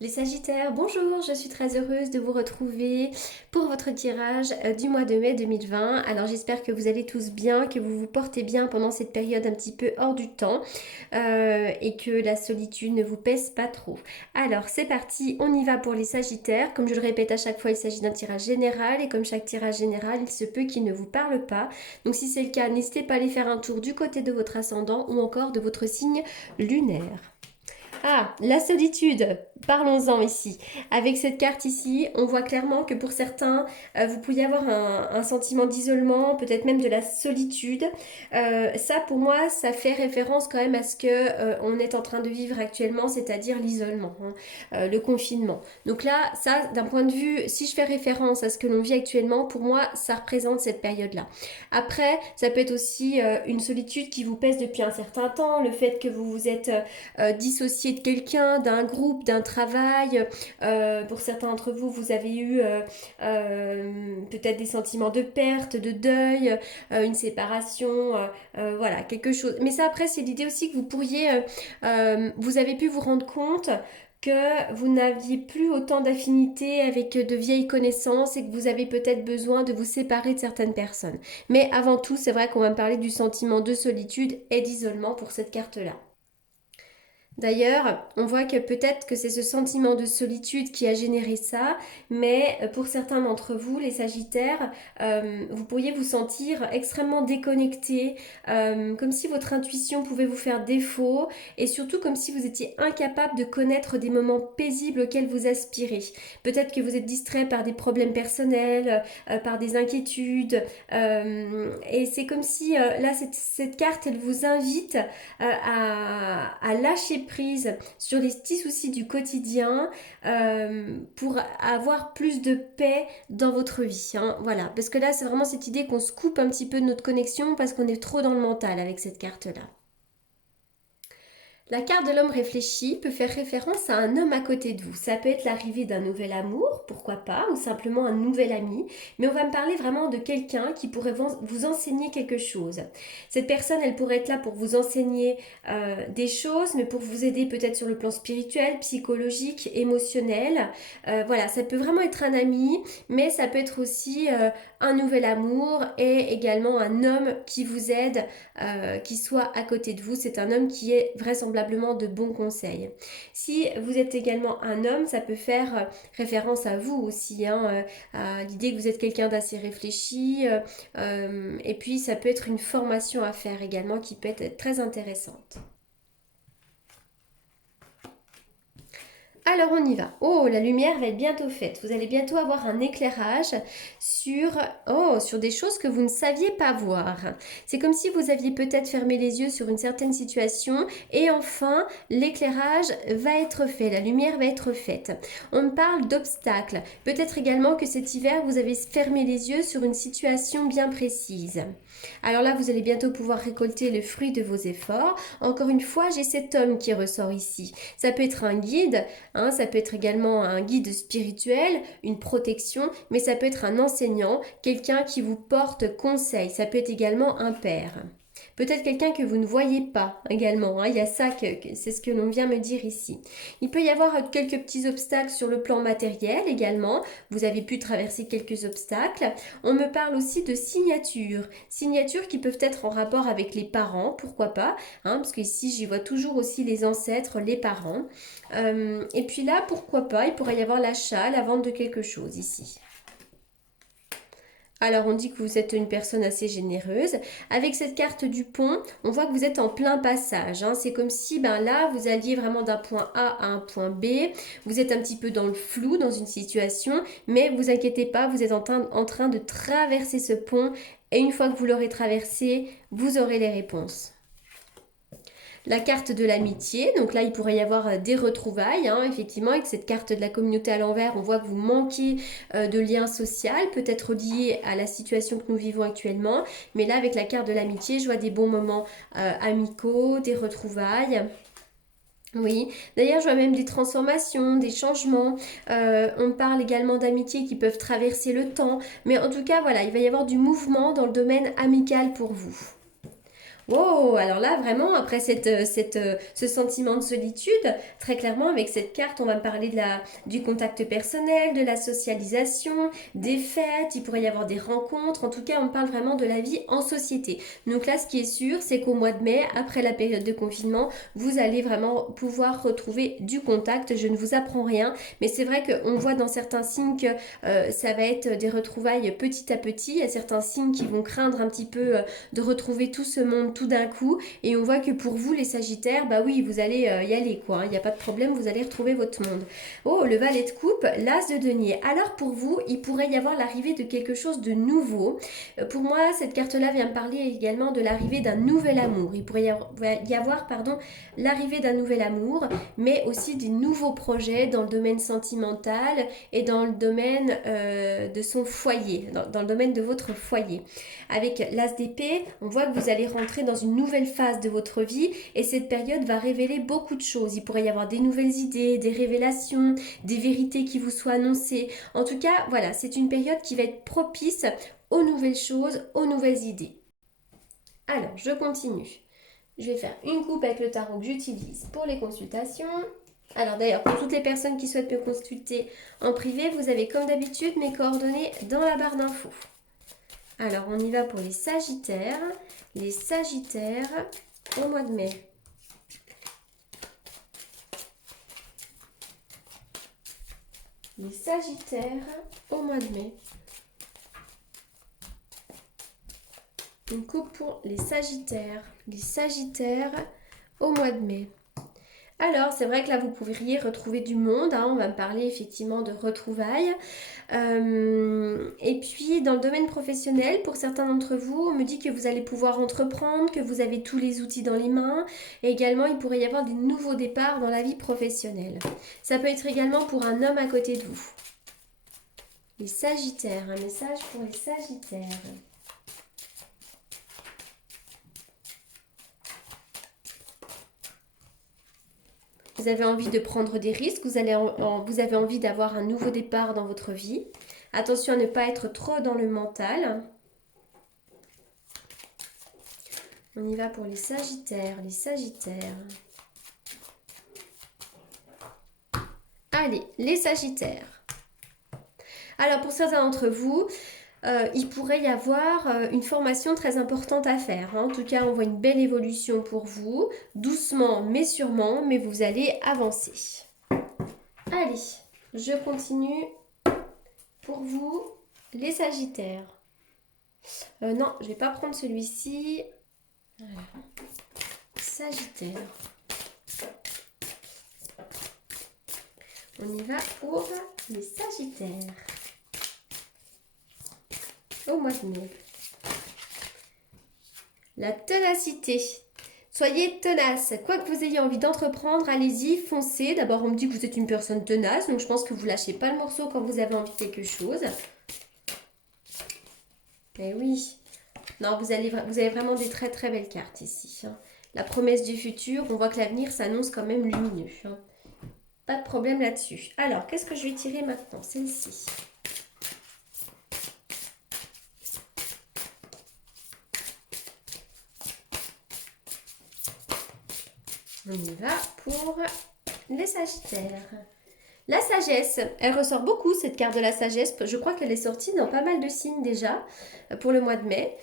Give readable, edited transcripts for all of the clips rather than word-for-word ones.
Les Sagittaires, bonjour, je suis très heureuse de vous retrouver pour votre tirage du mois de mai 2020. Alors j'espère que vous allez tous bien, que vous vous portez bien pendant cette période un petit peu hors du temps et que la solitude ne vous pèse pas trop. Alors c'est parti, on y va pour les Sagittaires. Comme je le répète à chaque fois, il s'agit d'un tirage général et comme chaque tirage général, il se peut qu'il ne vous parle pas. Donc si c'est le cas, n'hésitez pas à aller faire un tour du côté de votre ascendant ou encore de votre signe lunaire. Ah, la solitude. Parlons-en ici. Avec cette carte ici, on voit clairement que pour certains, vous pourriez avoir un sentiment d'isolement, peut-être même de la solitude. Ça, pour moi, ça fait référence quand même à ce que on est en train de vivre actuellement, c'est-à-dire l'isolement, hein, le confinement. Donc là, ça, d'un point de vue, si je fais référence à ce que l'on vit actuellement, pour moi, ça représente cette période-là. Après, ça peut être aussi une solitude qui vous pèse depuis un certain temps, le fait que vous vous êtes dissocié de quelqu'un, d'un groupe, d'un travail. Pour certains d'entre vous, vous avez eu peut-être des sentiments de perte, de deuil, une séparation, voilà, quelque chose. Mais ça, après, c'est l'idée aussi que vous pourriez, vous avez pu vous rendre compte que vous n'aviez plus autant d'affinité avec de vieilles connaissances et que vous avez peut-être besoin de vous séparer de certaines personnes. Mais avant tout, c'est vrai qu'on va me parler du sentiment de solitude et d'isolement pour cette carte-là. D'ailleurs, on voit que peut-être que c'est ce sentiment de solitude qui a généré ça, mais pour certains d'entre vous, les Sagittaires, vous pourriez vous sentir extrêmement déconnecté, comme si votre intuition pouvait vous faire défaut, et surtout comme si vous étiez incapable de connaître des moments paisibles auxquels vous aspirez. Peut-être que vous êtes distrait par des problèmes personnels, par des inquiétudes, et c'est comme si là, cette carte, elle vous invite à lâcher prise sur les petits soucis du quotidien pour avoir plus de paix dans votre vie. Hein. Voilà, parce que là, c'est vraiment cette idée qu'on se coupe un petit peu de notre connexion parce qu'on est trop dans le mental avec cette carte-là. La carte de l'homme réfléchi peut faire référence à un homme à côté de vous. Ça peut être l'arrivée d'un nouvel amour, pourquoi pas, ou simplement un nouvel ami, mais on va me parler vraiment de quelqu'un qui pourrait vous enseigner quelque chose. Cette personne, elle pourrait être là pour vous enseigner des choses, mais pour vous aider peut-être sur le plan spirituel, psychologique, émotionnel. Voilà, ça peut vraiment être un ami, mais ça peut être aussi un nouvel amour et également un homme qui vous aide, qui soit à côté de vous. C'est un homme qui est vraisemblablement de bons conseils. Si vous êtes également un homme, ça peut faire référence à vous aussi, hein, à l'idée que vous êtes quelqu'un d'assez réfléchi, et puis ça peut être une formation à faire également qui peut être très intéressante. Alors on y va. Oh, la lumière va être bientôt faite. Vous allez bientôt avoir un éclairage sur, sur des choses que vous ne saviez pas voir. C'est comme si vous aviez peut-être fermé les yeux sur une certaine situation et enfin l'éclairage va être fait, la lumière va être faite. On me parle d'obstacles. Peut-être également que cet hiver vous avez fermé les yeux sur une situation bien précise. Alors là, vous allez bientôt pouvoir récolter le fruit de vos efforts. Encore une fois, j'ai cet homme qui ressort ici. Ça peut être un guide, hein, ça peut être également un guide spirituel, une protection, mais ça peut être un enseignant, quelqu'un qui vous porte conseil. Ça peut être également un père. Peut-être quelqu'un que vous ne voyez pas également. Hein. Il y a ça, c'est ce que l'on vient me dire ici. Il peut y avoir quelques petits obstacles sur le plan matériel également. Vous avez pu traverser quelques obstacles. On me parle aussi de signatures. Signatures qui peuvent être en rapport avec les parents, pourquoi pas. Hein, parce qu'ici, j'y vois toujours aussi les ancêtres, les parents. Et puis là, pourquoi pas, il pourrait y avoir l'achat, la vente de quelque chose ici. Alors on dit que vous êtes une personne assez généreuse. Avec cette carte du pont, on voit que vous êtes en plein passage. Hein. C'est comme si là, vous alliez vraiment d'un point A à un point B. Vous êtes un petit peu dans le flou, dans une situation, mais vous inquiétez pas, vous êtes en train de traverser ce pont. Et une fois que vous l'aurez traversé, vous aurez les réponses. La carte de l'amitié, donc là il pourrait y avoir des retrouvailles, hein, effectivement avec cette carte de la communauté à l'envers, on voit que vous manquez de lien social, peut-être lié à la situation que nous vivons actuellement, mais là avec la carte de l'amitié, je vois des bons moments amicaux, des retrouvailles. Oui, d'ailleurs je vois même des transformations, des changements, on parle également d'amitié qui peuvent traverser le temps, mais en tout cas voilà, il va y avoir du mouvement dans le domaine amical pour vous. Wow, alors là, vraiment, après ce sentiment de solitude, très clairement, avec cette carte, on va me parler du contact personnel, de la socialisation, des fêtes, il pourrait y avoir des rencontres. En tout cas, on parle vraiment de la vie en société. Donc là, ce qui est sûr, c'est qu'au mois de mai, après la période de confinement, vous allez vraiment pouvoir retrouver du contact. Je ne vous apprends rien, mais c'est vrai qu'on voit dans certains signes que ça va être des retrouvailles petit à petit. Il y a certains signes qui vont craindre un petit peu de retrouver tout ce monde tout d'un coup. Et on voit que pour vous, les Sagittaires, bah oui, vous allez y aller, quoi. Il n'y a pas de problème, vous allez retrouver votre monde. Oh, le valet de coupe, l'as de denier. Alors pour vous, il pourrait y avoir l'arrivée de quelque chose de nouveau. Pour moi, cette carte-là vient me parler également de l'arrivée d'un nouvel amour. Il pourrait y avoir pardon, l'arrivée d'un nouvel amour, mais aussi des nouveaux projets dans le domaine sentimental et dans le domaine de son foyer, dans le domaine de votre foyer. Avec l'as d'épée, on voit que vous allez rentrer dans une nouvelle phase de votre vie et cette période va révéler beaucoup de choses. Il pourrait y avoir des nouvelles idées, des révélations, des vérités qui vous soient annoncées. En tout cas, voilà, c'est une période qui va être propice aux nouvelles choses, aux nouvelles idées. Alors, je continue. Je vais faire une coupe avec le tarot que j'utilise pour les consultations. Alors d'ailleurs, pour toutes les personnes qui souhaitent me consulter en privé, vous avez comme d'habitude mes coordonnées dans la barre d'infos. Alors, on y va pour les Sagittaires. Les Sagittaires au mois de mai. Les Sagittaires au mois de mai. Une coupe pour les Sagittaires. Les Sagittaires au mois de mai. Alors, c'est vrai que là, vous pourriez retrouver du monde. On va me parler effectivement de retrouvailles. Et puis, dans le domaine professionnel, pour certains d'entre vous, on me dit que vous allez pouvoir entreprendre, que vous avez tous les outils dans les mains. Et également, il pourrait y avoir des nouveaux départs dans la vie professionnelle. Ça peut être également pour un homme à côté de vous. Les Sagittaires, un message pour les Sagittaires. Vous avez envie de prendre des risques, vous avez envie d'avoir un nouveau départ dans votre vie. Attention à ne pas être trop dans le mental. On y va pour les Sagittaires, les Sagittaires. Allez, les Sagittaires. Alors pour certains d'entre vous, il pourrait y avoir une formation très importante à faire. En tout cas, on voit une belle évolution pour vous. Doucement mais sûrement, mais vous allez avancer. Allez, je continue pour vous, les Sagittaires. Non, je ne vais pas prendre celui-ci. Voilà. Sagittaire. On y va pour les Sagittaires. Au mois de mai. La ténacité. Soyez tenace. Quoi que vous ayez envie d'entreprendre, allez-y, foncez. D'abord, on me dit que vous êtes une personne tenace, donc je pense que vous lâchez pas le morceau quand vous avez envie de quelque chose. Eh oui. Non, vous avez vraiment des très très belles cartes ici. La promesse du futur, on voit que l'avenir s'annonce quand même lumineux. Pas de problème là-dessus. Alors, qu'est-ce que je vais tirer maintenant? Celle-ci. On y va pour les Sagittaires. La sagesse, elle ressort beaucoup cette carte de la sagesse. Je crois qu'elle est sortie dans pas mal de signes déjà pour le mois de mai.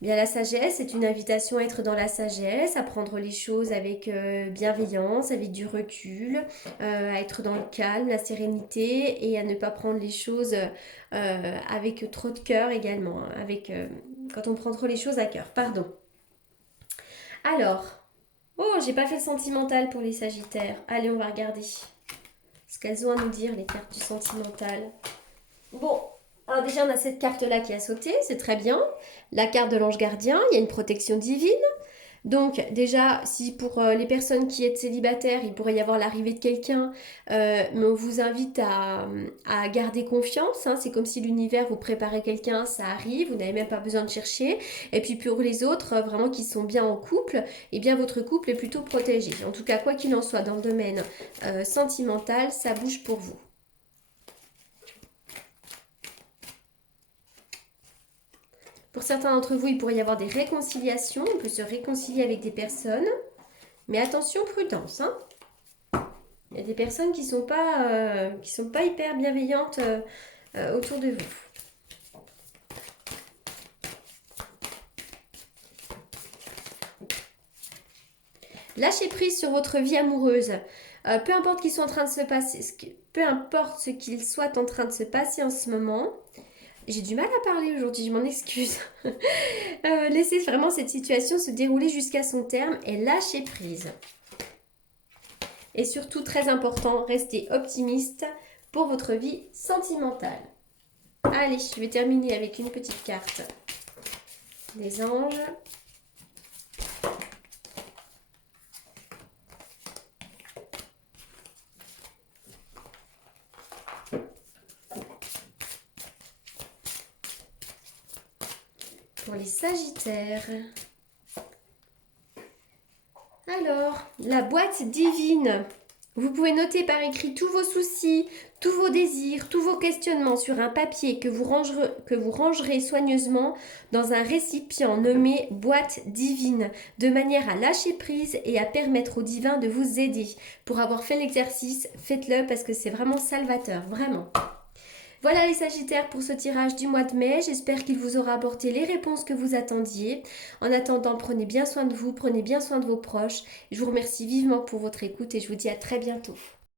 Bien, la sagesse, c'est une invitation à être dans la sagesse, à prendre les choses avec bienveillance, avec du recul, à être dans le calme, la sérénité et à ne pas prendre les choses avec trop de cœur également, quand on prend trop les choses à cœur. Pardon. Alors, oh, j'ai pas fait le sentimental pour les Sagittaires. Allez, on va regarder ce qu'elles ont à nous dire, les cartes du sentimental. Bon, alors déjà, on a cette carte-là qui a sauté, c'est très bien. La carte de l'ange gardien, il y a une protection divine. Donc déjà, si pour les personnes qui êtes célibataires, il pourrait y avoir l'arrivée de quelqu'un, mais on vous invite à garder confiance. C'est comme si l'univers vous préparait quelqu'un, ça arrive, vous n'avez même pas besoin de chercher. Et puis pour les autres, vraiment qui sont bien en couple, eh bien votre couple est plutôt protégé. En tout cas, quoi qu'il en soit, dans le domaine sentimental, ça bouge pour vous. Pour certains d'entre vous, il pourrait y avoir des réconciliations. On peut se réconcilier avec des personnes. Mais attention, prudence, hein. Il y a des personnes qui sont pas hyper bienveillantes autour de vous. Lâchez prise sur votre vie amoureuse. Peu importe peu importe ce qu'il soit en train de se passer en ce moment. J'ai du mal à parler aujourd'hui, je m'en excuse. Laissez vraiment cette situation se dérouler jusqu'à son terme et lâchez prise. Et surtout, très important, restez optimiste pour votre vie sentimentale. Allez, je vais terminer avec une petite carte des anges. Pour les Sagittaires. Alors, la boîte divine. Vous pouvez noter par écrit tous vos soucis, tous vos désirs, tous vos questionnements sur un papier que vous rangerez soigneusement dans un récipient nommé boîte divine, de manière à lâcher prise et à permettre au divin de vous aider. Pour avoir fait l'exercice, faites-le parce que c'est vraiment salvateur, vraiment. Voilà les Sagittaires pour ce tirage du mois de mai. J'espère qu'il vous aura apporté les réponses que vous attendiez. En attendant, prenez bien soin de vous, prenez bien soin de vos proches. Je vous remercie vivement pour votre écoute et je vous dis à très bientôt.